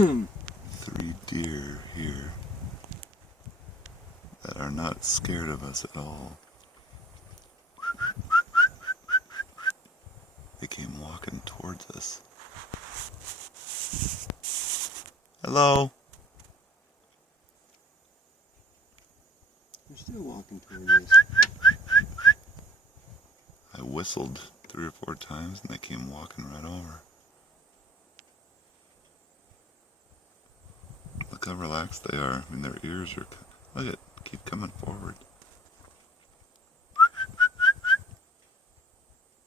Three deer here that are not scared of us at all. They came walking towards us. Hello. They're still walking towards us. I whistled 3 or 4 times and they came walking right over. Look how relaxed they are. I mean, their ears are, look at, keep coming forward.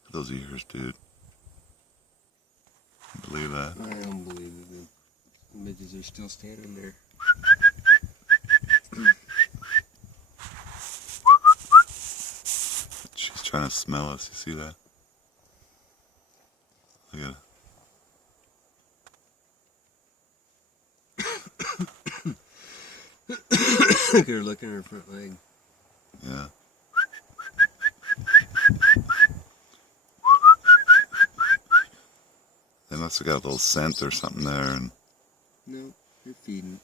Those ears, dude. Believe that? I don't believe it. The midges are still standing there. She's trying to smell us. You see that? Look at it. Look at her looking at her front leg. Yeah. They must have got a little scent or something there. And No, they're feeding.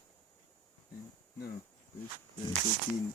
No, they're feeding.